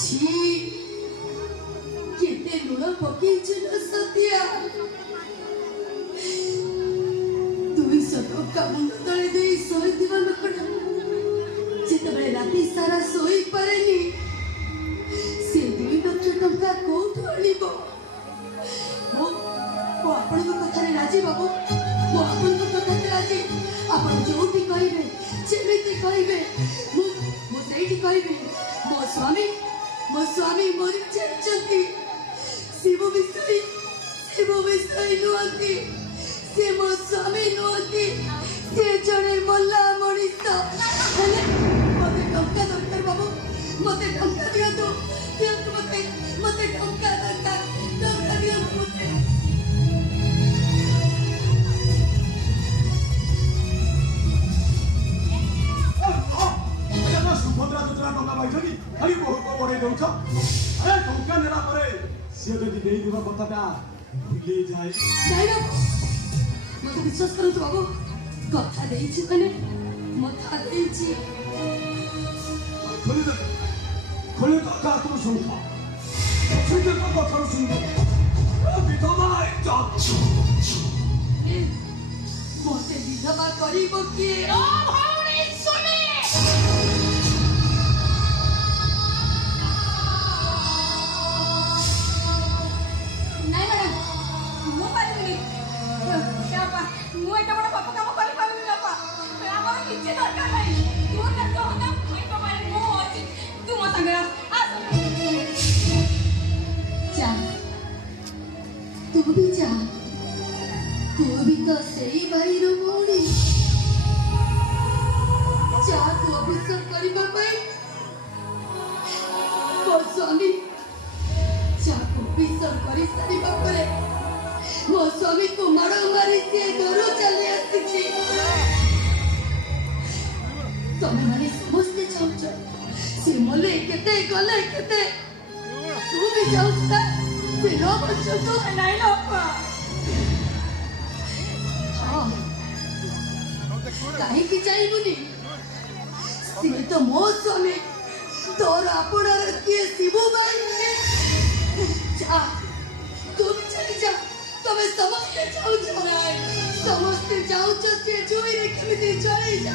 छी केते लुण पकेइछु न सतिया 200 टका मुंड तले देई सोई दिवा लोकटा जेतबे राती सारा सोई पारेनी से 2 लाख टका कोठु आनिबो मो आपण कथा राजी बाबू मो आपण कथा राजी आपण जोटी कहबे जेमिति कहबे मो सेठी कहबे मो स्वामी मरि चलचती शिव विषय नुआती से मो स्वामी नुआती से जड़े मल्ला मनीष हेले मते टंका दरकार बाबू मते टंका दियतो मते टंका दरकार दियतो मते सुभद्रा दुतरा टंका पाइछनी खाली बहुत बड़े दउछ अरे टंका नेला परे से जदी देई दिबा कथाटा भूली जाए नहीं ना मते विश्वास करू बाबू कथा देइछि कने मथा देइछि खोले कथा तू सुन सुन कथा सुन विधवा इज्जत मते विधवा करिबो के ओ भौणी सुने नहीं मैडम मो पारिबनी क्या पा मो एटा बड़ पाप काम करि पारिबनी बापा हमर किछि दरकार नाही तू न कहना एटा मारे मो अछि तू मो संगे आ जा तू भी जा तू भी तो सही भाई रो मोड़ी जा तू अभिषेक करिबा पई मो स्वामी जा तू अभिषेक करि सारिबा परे मो स्वामी को मारो मारी से घरो चले आसी तमे माने समझते चाहछ से मले केते गले केते तू भी जाउछता से नो बच्चो तो नहीं लोपा हां काहे की चाहिबुनी से तो मो स्वामी तोर आपणार के शिवु भाई जा तू भी चली जा तमे समझते जाऊ से जुई रे केमिति चले जा